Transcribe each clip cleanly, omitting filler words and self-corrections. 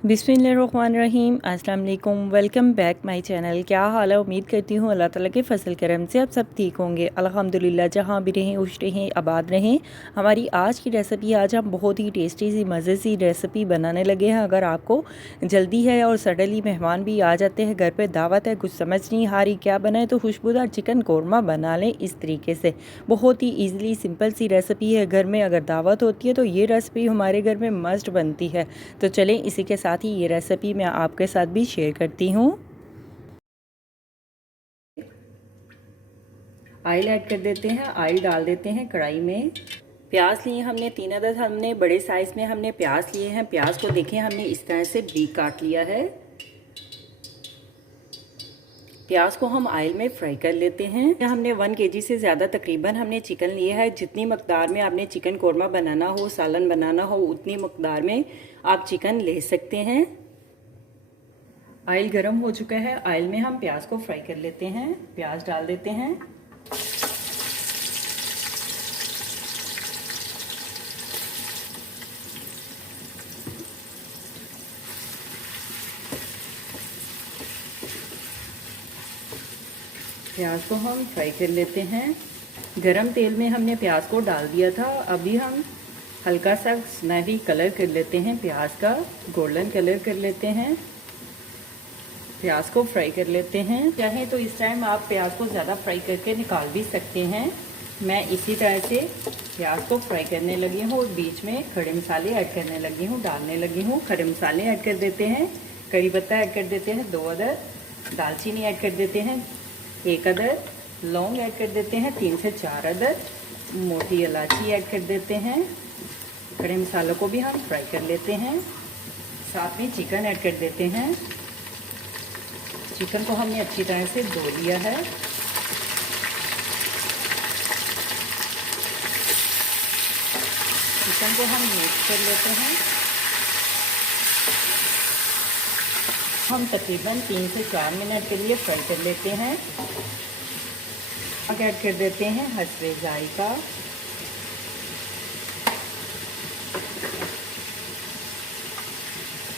बिस्मिल्लाहिर्रहमानिर्रहीम। अस्सलाम वालेकुम। Welcome back my channel. क्या हाल है? उम्मीद करती हूँ अल्लाह ताला के फजल करम से आप सब ठीक होंगे। अल्हम्दुलिल्लाह, जहाँ भी रहें खुश रहें आबाद रहें। हमारी आज की रेसिपी, आज हम बहुत ही टेस्टी सी मज़े सी रेसिपी बनाने लगे हैं। अगर आपको जल्दी है और सडनली मेहमान भी आ जाते हैं, घर पर दावत है, कुछ समझ नहीं आ रही क्या बनाए, तो खुशबूदार चिकन कौरमा बना लें इस तरीके से। बहुत ही ईज़िली सिंपल सी रेसिपी है। घर में अगर दावत होती है तो ये रेसिपी हमारे घर में मस्ट बनती है। तो चलें इसी के साथ ही ये रेसिपी मैं आपके साथ भी शेयर करती हूँ। ऑयल ऐड कर देते हैं। ऑयल डाल देते हैं कढ़ाई में। प्याज लिए हमने 3 अदद, हमने बड़े साइज़ में हमने प्याज लिए हैं। प्याज को देखें हमने इस तरह से बारीक काट लिया है। प्याज को हम ऑयल में फ्राई कर लेते हैं। हमने 1 kg से ज़्यादा तकरीबन हमने चिकन लिया है। जितनी मकदार में आपने चिकन कौरमा बनाना हो, सालन बनाना हो, उतनी मकदार में आप चिकन ले सकते हैं। ऑयल गर्म हो चुका है। ऑयल में हम प्याज को फ्राई कर लेते हैं। प्याज डाल देते हैं। प्याज को हम फ्राई कर लेते हैं। गरम तेल में हमने प्याज को डाल दिया था। अभी हम हल्का सा सुनहरी कलर कर लेते हैं, प्याज का गोल्डन कलर कर लेते हैं। प्याज को फ्राई कर लेते हैं। चाहे तो इस टाइम आप प्याज को ज़्यादा फ्राई करके निकाल भी सकते हैं। मैं इसी तरह से प्याज को फ्राई करने लगी हूँ और बीच में खड़े मसाले ऐड करने लगी हूँ, डालने लगी हूँ। खड़े मसाले ऐड कर देते हैं। कड़ी पत्ता ऐड कर देते हैं 2 अदद। दालचीनी ऐड कर देते हैं 1 अदद। लौंग ऐड कर देते हैं 3 से 4 अदद। मोटी इलायची ऐड कर देते हैं। खड़े मसालों को भी हम फ्राई कर लेते हैं। साथ में चिकन ऐड कर देते हैं। चिकन को हमने अच्छी तरह से धो लिया है। चिकन को हम मिक्स कर लेते हैं। हम तकरीबन 3 से 4 मिनट के लिए फ्राई कर लेते हैं। अब ऐड कर देते हैं हस्बे जायका।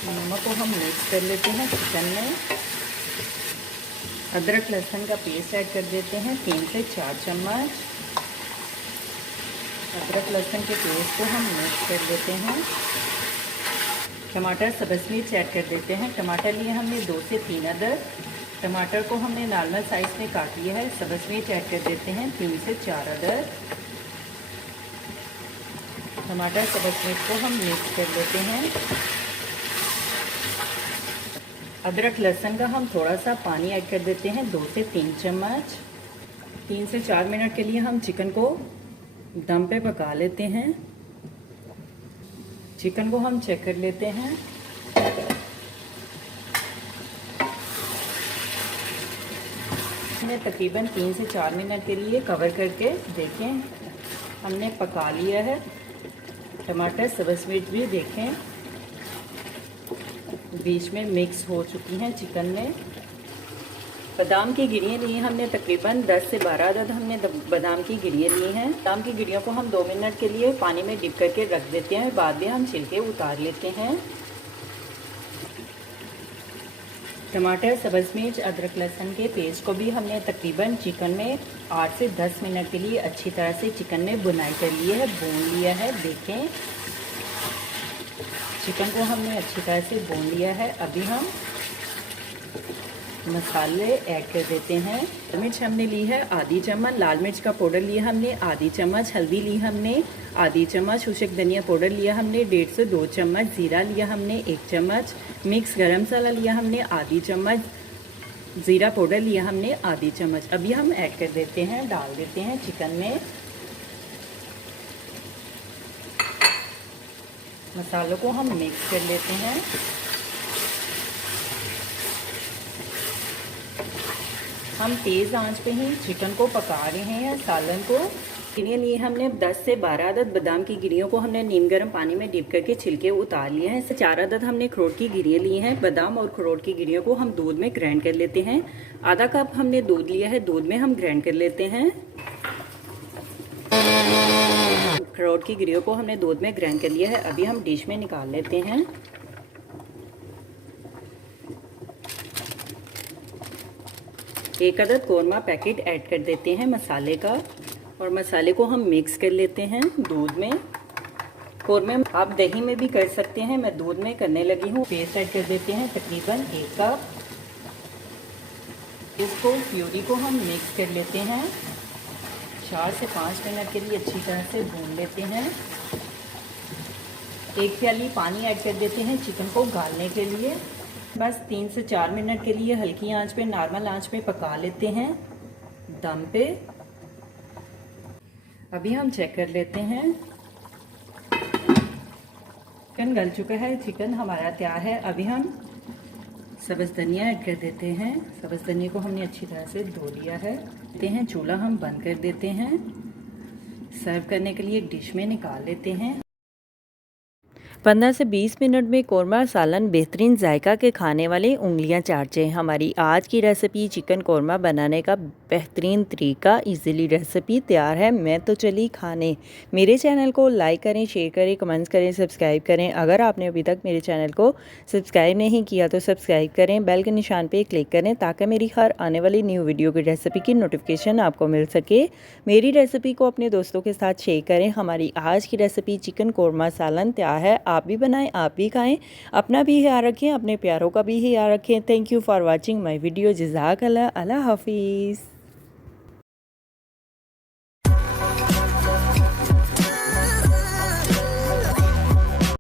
नमक को हम मिक्स कर लेते हैं चिकन में। अदरक लहसुन का पेस्ट ऐड कर देते हैं 3 से 4 चम्मच। अदरक लहसुन के पेस्ट को हम मिक्स कर देते हैं। टमाटर सब्ज़ मिर्च ऐड कर देते हैं। टमाटर लिए हमने 2 से 3 अदद। टमाटर को हमने नॉर्मल साइज़ में काट लिया है। सब्ज़ मिर्च ऐड कर देते हैं 3 से 4 अदद। टमाटर सब्ज़ मिर्च को हम मिक्स कर लेते हैं। अदरक लहसुन का हम थोड़ा सा पानी ऐड कर देते हैं 2 से 3 चम्मच। 3 से 4 मिनट के लिए हम चिकन को दम पे पका लेते हैं। चिकन को हम चेक कर लेते हैं। हमने तकरीबन 3 से 4 मिनट के लिए कवर करके देखें हमने पका लिया है। टमाटर सब्ज़ मिर्च भी देखें बीच में मिक्स हो चुकी हैं चिकन में। बादाम की गिरियाँ ली हमने तकरीबन 10 से 12 अदद हमने बादाम की गिरियाँ ली हैं। बादाम की गिरियों को हम 2 मिनट के लिए पानी में डिप करके रख देते हैं। बाद में हम छिलके उतार लेते हैं। टमाटर सब्ज़ मिर्च अदरक लहसुन के पेस्ट को भी हमने तकरीबन चिकन में 8 से 10 मिनट के लिए अच्छी तरह से चिकन में बुनाई कर ली है, भून लिया है। देखें चिकन को हमने अच्छी तरह से भून लिया है। अभी हम मसाले ऐड कर देते हैं। मिर्च हमने ली है आधी चम्मच। लाल मिर्च का पाउडर लिया हमने आधी चम्मच। हल्दी ली हमने आधी चम्मच। खुशक धनिया पाउडर लिया हमने 1.5 से 2 चम्मच। ज़ीरा लिया हमने 1 चम्मच। मिक्स गरम मसाला लिया हमने आधी चम्मच। ज़ीरा पाउडर लिया हमने आधी चम्मच। अभी हम ऐड कर देते हैं, डाल देते हैं चिकन में। मसालों को हम मिक्स कर लेते हैं। हम तेज़ आंच पे ही चिकन को पका रहे हैं, सालन को। गिरियाँ लिए हमने 10 से 12 अदद बादाम की गिरियों को हमने नीम गर्म पानी में डिप करके छिलके उतार लिए हैं। इससे 4 अदद हमने अखरोट की गिरियाँ ली हैं। बादाम और अखरोट की गिरियों को हम दूध में ग्राइंड कर लेते हैं। आधा कप हमने दूध लिया है, दूध में हम ग्राइंड कर लेते हैं। अखरोट की गिरियों को हमने दूध में ग्राइंड कर लिया है। अभी हम डिश में निकाल लेते हैं। 1 अदद कौरमा पैकेट ऐड कर देते हैं मसाले का, और मसाले को हम मिक्स कर लेते हैं दूध में। कौरमे आप दही में भी कर सकते हैं, मैं दूध में करने लगी हूँ। पेस्ट ऐड कर देते हैं तकरीबन 1 कप। इसको प्यूरी को हम मिक्स कर लेते हैं। 4 से 5 मिनट के लिए अच्छी तरह से भून लेते हैं। 1 प्याली पानी ऐड कर देते हैं चिकन को गालने के लिए। बस 3 से 4 मिनट के लिए हल्की आंच पे, नॉर्मल आंच पे पका लेते हैं दम पे। अभी हम चेक कर लेते हैं, चिकन गल चुका है, चिकन हमारा तैयार है। अभी हम सब्ज़ धनिया ऐड कर देते हैं। सब्ज़ धनिया को हमने अच्छी तरह से धो लिया है। चूल्हा हम बंद कर देते हैं। सर्व करने के लिए एक डिश में निकाल लेते हैं। 15 से 20 मिनट में कौरमा सालन बेहतरीन जायका के खाने वाली उंगलियां चाटे। हमारी आज की रेसिपी चिकन कौरमा बनाने का बेहतरीन तरीका, इजीली रेसिपी तैयार है। मैं तो चली खाने। मेरे चैनल को लाइक करें, शेयर करें, कमेंट्स करें, सब्सक्राइब करें। अगर आपने अभी तक मेरे चैनल को सब्सक्राइब नहीं किया तो सब्सक्राइब करें, बेल के निशान पर क्लिक करें ताकि मेरी हर आने वाली न्यू वीडियो की रेसिपी की नोटिफिकेशन आपको मिल सके। मेरी रेसिपी को अपने दोस्तों के साथ शेयर करें। हमारी आज की रेसिपी चिकन कौरमा सालन तैयार है। आप भी बनाएं, आप भी खाएं। अपना भी ख्याल रखें, अपने प्यारों का भी ख्याल रखें। Thank you for watching my video. जज़ाकल्लाह। अल्लाह हाफिज़।